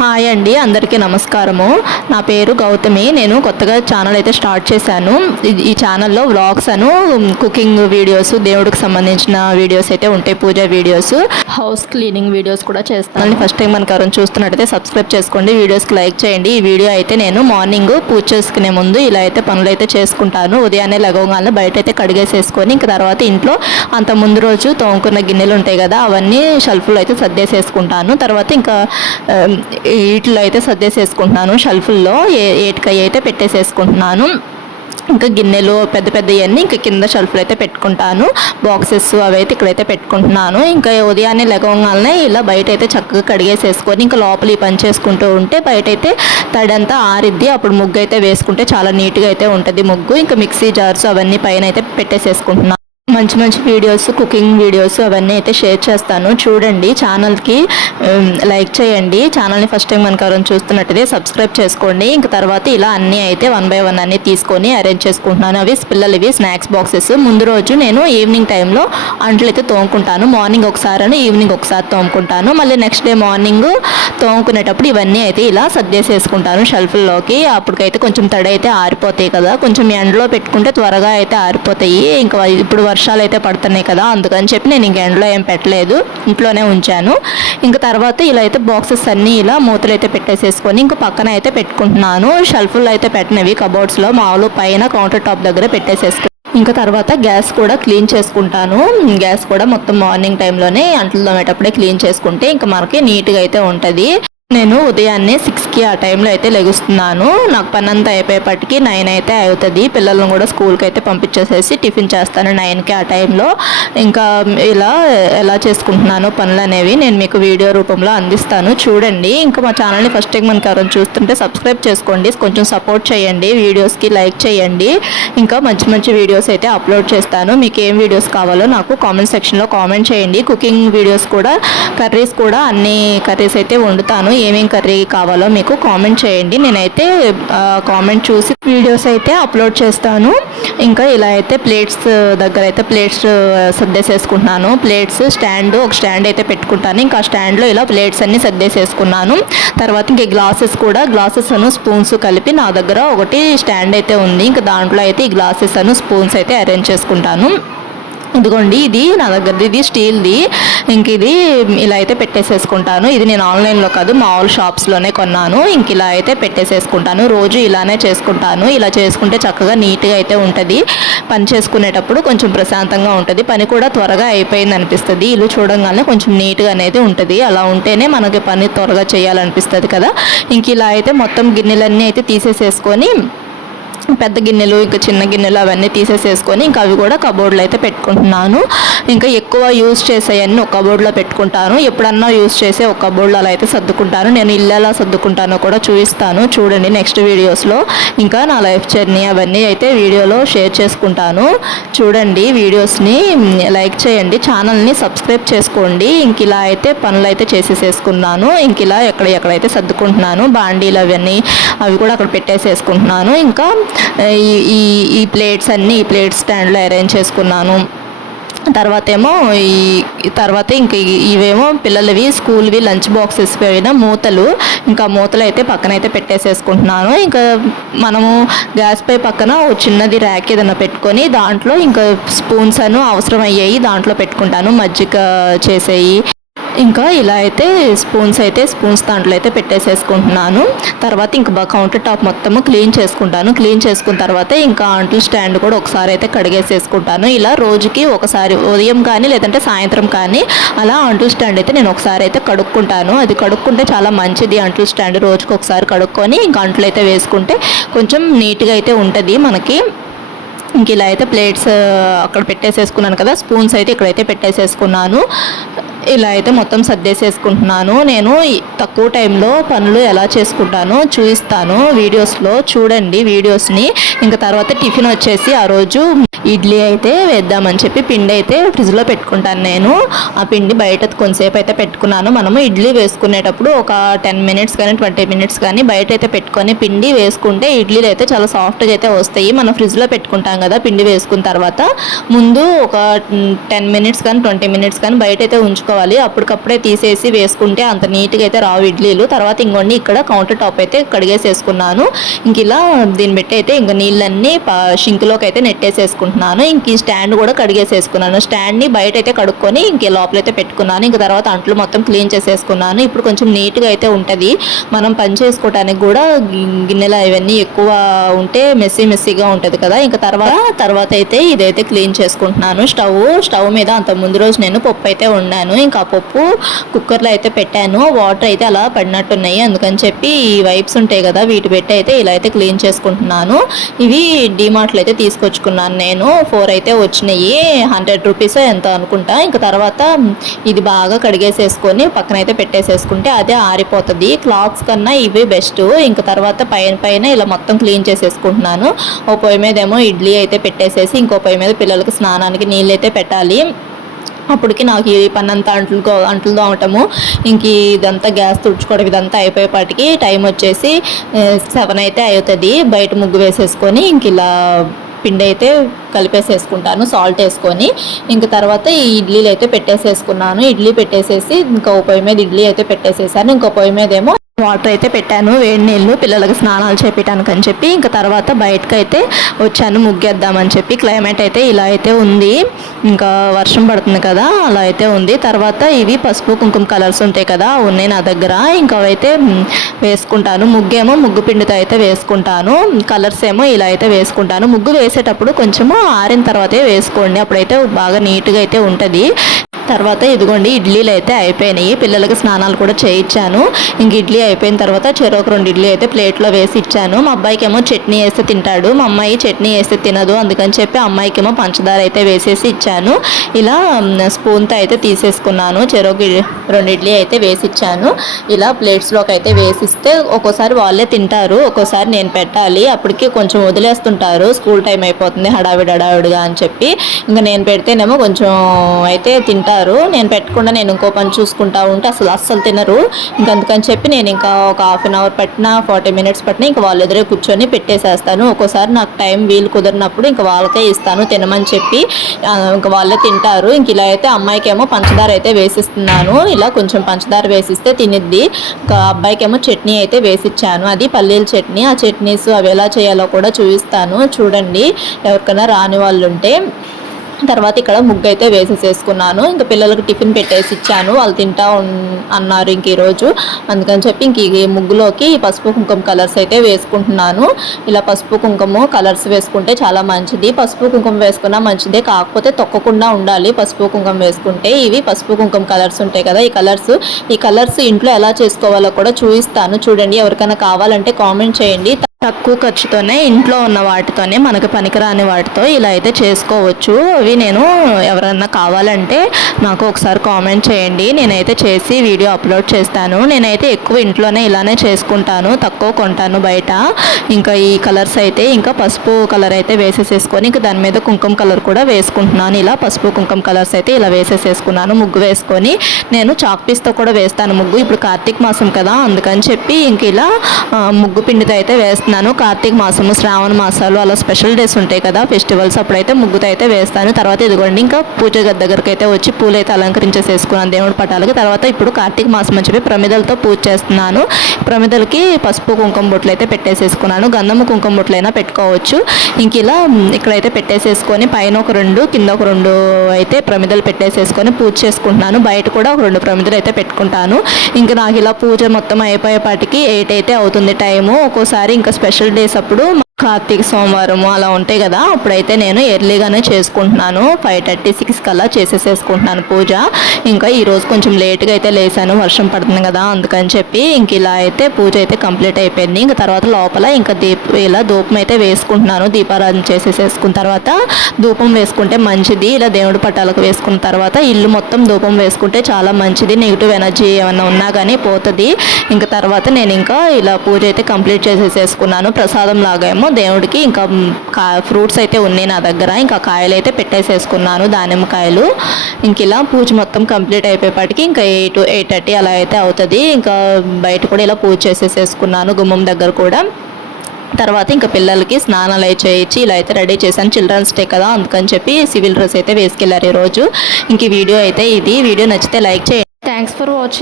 Hi అండి, అందరికీ నమస్కారము. నా పేరు గౌతమి. నేను కొత్తగా ఛానల్ అయితే స్టార్ట్ చేశాను. ఈ ఛానల్లో వ్లాగ్స్ కుకింగ్ వీడియోస్, దేవుడికి సంబంధించిన వీడియోస్ అయితే ఉంటాయి, పూజ వీడియోస్, హౌస్ క్లీనింగ్ వీడియోస్ కూడా చేస్తాను. ఫస్ట్ టైం మనకు ఎవరైనా చూస్తున్నట్టయితే సబ్స్క్రైబ్ చేసుకోండి, వీడియోస్కి లైక్ చేయండి. ఈ వీడియో అయితే నేను మార్నింగ్ పూజ చేసుకునే ముందు ఇలా అయితే పనులు అయితే చేసుకుంటాను. ఉదయాన్నే లగవగానే బయట అయితే కడిగేసేసుకొని ఇంక తర్వాత ఇంట్లో అంత ముందు రోజు తోముకున్న గిన్నెలు ఉంటాయి కదా, అవన్నీ షెల్ఫ్లో అయితే సర్దేసేసుకుంటాను. తర్వాత ఇంకా వీటిలో అయితే సర్దేసేసుకుంటున్నాను. షెల్ఫ్ల్లో ఏటికై అయితే పెట్టేసేసుకుంటున్నాను. ఇంకా గిన్నెలు పెద్ద పెద్దవన్నీ ఇంకా కింద షెల్ఫ్లో అయితే పెట్టుకుంటాను. బాక్సెస్ అవి అయితే ఇక్కడైతే పెట్టుకుంటున్నాను. ఇంకా ఉదయాన్నే లెగవగానే ఇలా బయట అయితే చక్కగా కడిగేసేసుకొని ఇంకా లోపల ఈ పని చేసుకుంటూ ఉంటే బయట అయితే తడంతా ఆరిద్ది. అప్పుడు ముగ్గు అయితే వేసుకుంటే చాలా నీట్గా అయితే ఉంటుంది ముగ్గు. ఇంకా మిక్సీ జార్స్ అవన్నీ పైన అయితే పెట్టేసేసుకుంటున్నాను. మంచి మంచి వీడియోస్, కుకింగ్ వీడియోస్ అవన్నీ అయితే షేర్ చేస్తాను, చూడండి. ఛానల్కి లైక్ చేయండి. ఛానల్ని ఫస్ట్ టైం మనకు ఎవరైనా చూస్తున్నట్టయితే సబ్స్క్రైబ్ చేసుకోండి. ఇంక తర్వాత ఇలా అన్నీ అయితే 1 by 1 అన్నీ తీసుకొని అరేంజ్ చేసుకుంటున్నాను. అవి పిల్లలవి స్నాక్స్ బాక్సెస్. ముందు రోజు నేను ఈవినింగ్ టైంలో అంట్లు అయితే తోముకుంటాను. మార్నింగ్ ఒకసారి ఈవినింగ్ ఒకసారి తోముకుంటాను. మళ్ళీ నెక్స్ట్ డే మార్నింగ్ తోముకునేటప్పుడు ఇవన్నీ అయితే ఇలా సర్దేసేసుకుంటాను షెల్ఫ్లోకి. అప్పటికైతే కొంచెం తడి అయితే ఆరిపోతాయి కదా, కొంచెం ఎండలో పెట్టుకుంటే త్వరగా అయితే ఆరిపోతాయి. ఇంకా ఇప్పుడు వర్షాలు అయితే పడుతున్నాయి కదా, అందుకని చెప్పి నేను ఇంక ఎండలో ఏం పెట్టలేదు, ఇంట్లోనే ఉంచాను. ఇంకా తర్వాత ఇలా అయితే బాక్సెస్ అన్నీ ఇలా మూతలు అయితే పెట్టేసేసుకొని ఇంక పక్కన అయితే పెట్టుకుంటున్నాను. షెల్ఫ్లో అయితే పెట్టినవి కబోర్డ్స్లో మామూలు పైన కౌంటర్ టాప్ దగ్గర పెట్టేసేసుకుంటాను. ఇంకా తర్వాత గ్యాస్ కూడా క్లీన్ చేసుకుంటాను. గ్యాస్ కూడా మొత్తం మార్నింగ్ టైంలోనే అంట్లు తోమేటప్పుడే క్లీన్ చేసుకుంటే ఇంకా మనకి నీట్గా అయితే ఉంటుంది. నేను ఉదయాన్నే 6కి ఆ టైంలో అయితే లెగుస్తున్నాను. నాకు పని అంతా అయిపోయేపటికి 9 అయితే అవుతుంది. పిల్లలను కూడా స్కూల్కి అయితే పంపించేసేసి టిఫిన్ చేస్తాను 9కి ఆ టైంలో. ఇంకా ఇలా ఎలా చేసుకుంటున్నాను పనులు అనేవి నేను మీకు వీడియో రూపంలో అందిస్తాను, చూడండి. ఇంకా మా ఛానల్ని ఫస్ట్ టైం మనకి ఎవరైనా చూస్తుంటే సబ్స్క్రైబ్ చేసుకోండి, కొంచెం సపోర్ట్ చేయండి, వీడియోస్కి లైక్ చేయండి. ఇంకా మంచి మంచి వీడియోస్ అయితే అప్లోడ్ చేస్తాను. మీకు ఏం వీడియోస్ కావాలో నాకు కామెంట్ సెక్షన్లో కామెంట్ చేయండి. కుకింగ్ వీడియోస్ కూడా, కర్రీస్ కూడా అన్ని కర్రీస్ అయితే వండుతాను. ఏమేం కర్రీ కావాలో మీకు కామెంట్ చేయండి, నేనైతే కామెంట్ చూసి వీడియోస్ అయితే అప్లోడ్ చేస్తాను. ఇంకా ఇలా అయితే ప్లేట్స్ దగ్గర అయితే ప్లేట్స్ సర్దేసేసుకుంటున్నాను. ప్లేట్స్ ఒక స్టాండ్ అయితే పెట్టుకుంటాను. ఇంకా స్టాండ్లో ఇలా ప్లేట్స్ అన్ని సర్దేసేసుకున్నాను. తర్వాత ఇంక గ్లాసెస్ స్పూన్స్ కలిపి నా దగ్గర ఒకటి స్టాండ్ అయితే ఉంది. ఇంకా దాంట్లో అయితే ఈ గ్లాసెస్ స్పూన్స్ అయితే అరేంజ్ చేసుకుంటాను. ఇదిగోండి, ఇది నా దగ్గరది, ఇది స్టీల్ది. ఇంక ఇది ఇలా అయితే పెట్టేసేసుకుంటాను. ఇది నేను ఆన్లైన్లో కాదు, మామూలు షాప్స్లోనే కొన్నాను. ఇంక ఇలా అయితే పెట్టేసేసుకుంటాను. రోజు ఇలానే చేసుకుంటాను. ఇలా చేసుకుంటే చక్కగా నీట్గా అయితే ఉంటుంది. పని చేసుకునేటప్పుడు కొంచెం ప్రశాంతంగా ఉంటుంది, పని కూడా త్వరగా అయిపోయింది అనిపిస్తుంది. ఇల్లు చూడంగానే కొంచెం నీట్గా అనేది ఉంటుంది. అలా ఉంటేనే మనకి పని త్వరగా చేయాలనిపిస్తుంది కదా. ఇంక ఇలా అయితే మొత్తం గిన్నెలన్నీ అయితే తీసేసేసుకొని, పెద్ద గిన్నెలు ఇంకా చిన్న గిన్నెలు అవన్నీ తీసేసేసుకొని ఇంకా అవి కూడా కబోర్డ్లో అయితే పెట్టుకుంటున్నాను. ఇంకా ఎక్కువ యూజ్ చేసేవన్నీ ఒక కబోర్డ్లో పెట్టుకుంటాను. ఎప్పుడన్నా యూజ్ చేసే ఒక కబోర్డ్లో అలా అయితే సర్దుకుంటాను. నేను ఇల్లు ఎలా సర్దుకుంటానో కూడా చూపిస్తాను, చూడండి నెక్స్ట్ వీడియోస్లో. ఇంకా నా లైఫ్ జర్నీ అవన్నీ అయితే వీడియోలో షేర్ చేసుకుంటాను, చూడండి. వీడియోస్ని లైక్ చేయండి, ఛానల్ని సబ్స్క్రైబ్ చేసుకోండి. ఇంక ఇలా అయితే పనులు అయితే చేసేసేసుకున్నాను. ఇంక ఇలా ఎక్కడైతే సర్దుకుంటున్నాను. బాండీలు అవన్నీ అవి కూడా అక్కడ పెట్టేసేసుకుంటున్నాను. ఇంకా ఈ ప్లేట్స్ అన్నీ ఈ ప్లేట్ స్టాండ్లో అరేంజ్ చేసుకున్నాను. తర్వాత ఇంక ఇవేమో పిల్లలవి స్కూల్వి లంచ్ బాక్సెస్ అయిన మూతలు. ఇంకా మూతలు అయితే పక్కన అయితే పెట్టేసేసుకుంటున్నాను. ఇంకా మనము గ్యాస్ పై పక్కన ఓ చిన్నది ర్యాక్ ఏదైనా పెట్టుకొని దాంట్లో ఇంకా స్పూన్స్ అవసరం అయ్యాయి దాంట్లో పెట్టుకుంటాను, మజ్జిగ చేసేయి. ఇంకా ఇలా అయితే స్పూన్స్ దాంట్లో అయితే పెట్టేసేసుకుంటున్నాను. తర్వాత ఇంకా కౌంటర్ టాప్ మొత్తము క్లీన్ చేసుకుంటాను. క్లీన్ చేసుకున్న తర్వాత ఇంకా అంట్లు స్టాండ్ కూడా ఒకసారి అయితే కడిగేసేసుకుంటాను. ఇలా రోజుకి ఒకసారి ఉదయం కానీ లేదంటే సాయంత్రం కానీ అలా అంట్లు స్టాండ్ అయితే నేను ఒకసారి అయితే కడుక్కుంటాను. అది కడుక్కుంటే చాలా మంచిది. అంట్లు స్టాండ్ రోజుకి ఒకసారి కడుక్కొని ఇంకా అంట్లు అయితే వేసుకుంటే కొంచెం నీట్గా అయితే ఉంటుంది మనకి. ఇంక ఇలా అయితే ప్లేట్స్ అక్కడ పెట్టేసేసుకున్నాను కదా, స్పూన్స్ అయితే ఇక్కడైతే పెట్టేసేసుకున్నాను. ఇలా అయితే మొత్తం సర్దేసేసుకుంటున్నాను. నేను తక్కువ టైంలో పనులు ఎలా చేసుకుంటానో చూపిస్తాను వీడియోస్లో, చూడండి వీడియోస్ని. ఇంకా తర్వాత టిఫిన్ వచ్చేసి ఆ రోజు ఇడ్లీ అయితే వేద్దామని చెప్పి పిండి అయితే ఫ్రిడ్జ్లో పెట్టుకుంటాను నేను. ఆ పిండి బయట కొంతసేపు అయితే పెట్టుకున్నాను. మనము ఇడ్లీ వేసుకునేటప్పుడు ఒక 10 minutes కానీ 20 minutes కానీ బయట అయితే పెట్టుకొని పిండి వేసుకుంటే ఇడ్లీలు అయితే చాలా సాఫ్ట్గా అయితే వస్తాయి. మనం ఫ్రిడ్జ్లో పెట్టుకుంటాం కదా పిండి వేసుకున్న తర్వాత, ముందు ఒక 10 minutes కానీ 20 minutes కానీ బయట అయితే ఉంచుకొని చేసుకోవాలి. అప్పటికప్పుడే తీసేసి వేసుకుంటే అంత నీట్గా అయితే రావు ఇడ్లీలు. తర్వాత ఇంకోండి ఇక్కడ కౌంటర్ టాప్ అయితే కడిగేసేసుకున్నాను. ఇంక ఇలా దీన్ని పెట్టి అయితే ఇంక నీళ్ళన్నీ షింక్లోకి అయితే నెట్టేసేసుకుంటున్నాను. ఇంక ఈ స్టాండ్ కూడా కడిగేసేసుకున్నాను. స్టాండ్ని బయట అయితే కడుక్కొని ఇంక లోపలైతే పెట్టుకున్నాను. ఇంక తర్వాత అంట్లు మొత్తం క్లీన్ చేసేసుకున్నాను. ఇప్పుడు కొంచెం నీట్గా అయితే ఉంటుంది. మనం పని చేసుకోవడానికి కూడా గిన్నెలు అవన్నీ ఎక్కువ ఉంటే మెస్సీగా ఉంటుంది కదా. ఇంకా తర్వాత అయితే ఇదైతే క్లీన్ చేసుకుంటున్నాను. స్టవ్ మీద అంత ముందు రోజు నేను పప్పు అయితే వండాను. ఇంకా పప్పు కుక్కర్లో అయితే పెట్టాను. వాటర్ అయితే అలా పడినట్టున్నాయి. అందుకని చెప్పి ఈ వైప్స్ ఉంటాయి కదా, వీటి పెట్టి అయితే ఇలా అయితే క్లీన్ చేసుకుంటున్నాను. ఇవి డిమార్ట్లో అయితే తీసుకొచ్చుకున్నాను నేను. 4 అయితే వచ్చినాయి. 100 రూపీస్ ఎంత అనుకుంటా. ఇంకా తర్వాత ఇది బాగా కడిగేసేసుకొని పక్కన అయితే పెట్టేసేసుకుంటే అదే ఆరిపోతుంది. క్లాత్స్ కన్నా ఇవి బెస్ట్. ఇంకా తర్వాత పైన ఇలా మొత్తం క్లీన్ చేసేసుకుంటున్నాను. ఓ పొయ్యి మీద ఏమో ఇడ్లీ అయితే పెట్టేసేసి ఇంకో పొయ్యి మీద పిల్లలకి స్నానానికి నీళ్ళు అయితే పెట్టాలి. అప్పటికి నాకు ఈ పని అంతా అంట్లు తోమటము, ఇంక ఇదంతా గ్యాస్ తుడుచుకోవడం ఇదంతా అయిపోయేపాటికి టైం వచ్చేసి 7 అయితే అవుతుంది. బయట ముగ్గు వేసేసుకొని ఇంక ఇలా పిండి అయితే కలిపేసేసుకుంటాను సాల్ట్ వేసుకొని. ఇంక తర్వాత ఈ ఇడ్లీలు అయితే పెట్టేసేసుకున్నాను. ఇడ్లీ పెట్టేసేసి ఇంకో పొయ్యి మీద ఇడ్లీ అయితే పెట్టేసేసాను. ఇంకో పొయ్యి మీద ఏమో వాటర్ అయితే పెట్టాను, వేడి నీళ్ళు పిల్లలకి స్నానాలు చేపించడానికి అని చెప్పి. ఇంకా తర్వాత బయటకు అయితే వచ్చాను ముగ్గేద్దామని చెప్పి. క్లైమేట్ అయితే ఇలా అయితే ఉంది. ఇంకా వర్షం పడుతుంది కదా, అలా అయితే ఉంది. తర్వాత ఇవి పసుపు కుంకుమ కలర్స్ ఉంటాయి కదా, ఉన్నాయి నా దగ్గర. ఇంకా అయితే వేసుకుంటాను. ముగ్గేమో ముగ్గు పిండితో అయితే వేసుకుంటాను. కలర్స్ ఏమో ఇలా అయితే వేసుకుంటాను. ముగ్గు వేసేటప్పుడు కొంచెము ఆరిన తర్వాతే వేసుకోండి, అప్పుడైతే బాగా నీట్గా అయితే ఉంటుంది. తర్వాత ఇదిగోండి ఇడ్లీలు అయితే అయిపోయినాయి. పిల్లలకి స్నానాలు కూడా చేయించాను. ఇంక ఇడ్లీ అయిపోయిన తర్వాత చెరొక 2 ఇడ్లీ అయితే ప్లేట్లో వేసి ఇచ్చాను. మా అబ్బాయికి ఏమో చట్నీ వేస్తే తింటాడు, మా అమ్మాయి చట్నీ వేస్తే తినదు. అందుకని చెప్పి అమ్మాయికి ఏమో పంచదార అయితే వేసేసి ఇచ్చాను. ఇలా స్పూన్తో అయితే తీసేసుకున్నాను. చెరొక 2 ఇడ్లీ అయితే వేసి ఇచ్చాను. ఇలా ప్లేట్స్లోకి అయితే వేసిస్తే ఒక్కోసారి వాళ్ళే తింటారు, ఒక్కోసారి నేను పెట్టాలి. అప్పటికి కొంచెం వదిలేస్తుంటారు, స్కూల్ టైం అయిపోతుంది హడావిడిగా అని చెప్పి. ఇంకా నేను పెడితేనేమో కొంచెం అయితే తింటారు. నేను పెట్టకుండా నేను ఇంకో పని చూసుకుంటా ఉంటే అస్సలు తినరు. ఇంకా అందుకని చెప్పి నేను ఇంకా ఒక 1/2 అవర్ పట్టినా 40 మినిట్స్ పట్టినా ఇంకా వాళ్ళ ఎదురే కూర్చొని పెట్టేసేస్తాను. ఒక్కోసారి నాకు టైం వీలు కుదిరినప్పుడు ఇంకా వాళ్ళకే ఇస్తాను తినమని చెప్పి. ఇంకా వాళ్ళే తింటారు. ఇంక ఇలా అయితే అమ్మాయికి ఏమో పంచదార అయితే వేసిస్తున్నాను. ఇలా కొంచెం పంచదార వేసిస్తే తినిద్ది. ఇంకా అబ్బాయికి ఏమో చట్నీ అయితే వేసిచ్చాను. అది పల్లీల చట్నీ. ఆ చట్నీస్ అవి ఎలా చేయాలో కూడా చూపిస్తాను చూడండి, ఎవరికైనా రాని వాళ్ళు ఉంటే. తర్వాత ఇక్కడ ముగ్గు అయితే వేసేసేసుకున్నాను. ఇంకా పిల్లలకు టిఫిన్ పెట్టేసి ఇచ్చాను, వాళ్ళు తింటా అన్నారు ఇంక ఈరోజు. అందుకని చెప్పి ఇంక ఈ ముగ్గులోకి పసుపు కుంకుమ కలర్స్ అయితే వేసుకుంటున్నాను. ఇలా పసుపు కుంకుమ కలర్స్ వేసుకుంటే చాలా మంచిది. పసుపు కుంకుమ వేసుకున్నా మంచిదే, కాకపోతే తొక్కకుండా ఉండాలి పసుపు కుంకుమ వేసుకుంటే. ఇవి పసుపు కుంకుమ కలర్స్ ఉంటాయి కదా, ఈ కలర్స్ ఇంట్లో ఎలా చేసుకోవాలో కూడా చూపిస్తాను చూడండి. ఎవరికైనా కావాలంటే కామెంట్ చేయండి. తక్కువ ఖర్చుతోనే ఇంట్లో ఉన్న వాటితోనే మనకు పనికిరాని వాటితో ఇలా అయితే చేసుకోవచ్చు. అవి నేను ఎవరన్నా కావాలంటే నాకు ఒకసారి కామెంట్ చేయండి, నేనైతే చేసి వీడియో అప్లోడ్ చేస్తాను. నేనైతే ఎక్కువ ఇంట్లోనే ఇలానే చేసుకుంటాను, తక్కువ కొంటాను బయట. ఇంకా ఈ కలర్స్ అయితే ఇంకా పసుపు కలర్ అయితే వేసేసేసుకొని ఇంకా దాని మీద కుంకుమ కలర్ కూడా వేసుకుంటున్నాను. ఇలా పసుపు కుంకుమ కలర్స్ అయితే ఇలా వేసేసేసుకున్నాను. ముగ్గు వేసుకొని నేను చాక్ పీస్తో కూడా వేస్తాను ముగ్గు. ఇప్పుడు కార్తీక మాసం కదా, అందుకని చెప్పి ఇంక ఇలా ముగ్గు పిండితో అయితే వేస్తాను. కార్తీక మాసము, శ్రావణ మాసాలు అలా స్పెషల్ డేస్ ఉంటాయి కదా, ఫెస్టివల్స్, అప్పుడైతే ముగ్గుతో అయితే వేస్తాను. తర్వాత ఇదిగోండి ఇంకా పూజ గది దగ్గరికి అయితే వచ్చి పూలు అయితే అలంకరించేసేసుకున్నాను దేవుడి పటాలకి. తర్వాత ఇప్పుడు కార్తీక మాసం అని చెప్పి ప్రమిదలతో పూజ చేస్తున్నాను. ప్రమిదలకి పసుపు కుంకుమ బొట్లు అయితే పెట్టేసేసుకున్నాను. గంధము కుంకుమ బొట్లు అయినా పెట్టుకోవచ్చు. ఇంక ఇలా ఇక్కడైతే పెట్టేసేసుకొని పైన ఒక 2 కింద ఒక 2 అయితే ప్రమిదలు పెట్టేసేసుకొని పూజ చేసుకుంటున్నాను. బయట కూడా ఒక 2 ప్రమిదలు అయితే పెట్టుకుంటాను. ఇంకా నాకు ఇలా పూజ మొత్తం అయిపోయేపాటికి 8 అయితే అవుతుంది టైము. ఒక్కోసారి ఇంకా స్పెషల్ డేస్ అప్పుడు కార్తీక సోమవారము అలా ఉంటాయి కదా, అప్పుడైతే నేను ఎర్లీగానే చేసుకుంటున్నాను. 5:30, 6 కల్లా చేసేసేసుకుంటున్నాను పూజ. ఇంకా ఈరోజు కొంచెం లేట్గా అయితే లేసాను, వర్షం పడుతుంది కదా అందుకని చెప్పి. ఇంక ఇలా అయితే పూజ అయితే కంప్లీట్ అయిపోయింది. ఇంకా తర్వాత లోపల ఇంకా ఇలా ధూపం అయితే వేసుకుంటున్నాను. దీపారాధన చేసేసేసుకున్న తర్వాత ధూపం వేసుకుంటే మంచిది. ఇలా దేవుడి పటాలకు వేసుకున్న తర్వాత ఇల్లు మొత్తం ధూపం వేసుకుంటే చాలా మంచిది. నెగిటివ్ ఎనర్జీ ఏమన్నా ఉన్నా కానీ పోతుంది. ఇంకా తర్వాత నేను ఇంకా ఇలా పూజ అయితే కంప్లీట్ చేసేసేసుకున్నాను. ప్రసాదం లాగా ఏమో దేవుడికి ఇంకా ఫ్రూట్స్ అయితే ఉన్నాయి నా దగ్గర. ఇంకా కాయలు అయితే పెట్టేసేసుకున్నాను, దానిమ్మకాయలు. ఇంక ఇలా పూజ మొత్తం కంప్లీట్ అయిపోయేపాటికి ఇంకా 8-8:30 అలా అయితే అవుతుంది. ఇంకా బయట కూడా ఇలా పూజ చేసేసేసుకున్నాను, గుమ్మం దగ్గర కూడా. తర్వాత ఇంకా పిల్లలకి స్నానాలు అయితే చేయించి ఇలా అయితే రెడీ చేశాను. చిల్డ్రన్స్ డే కదా, అందుకని చెప్పి సివిల్ డ్రెస్ అయితే వేసుకెళ్లారు ఈరోజు. ఇంక ఈ వీడియో అయితే ఇది. వీడియో నచ్చితే లైక్ చేయండి. Thanks for watching.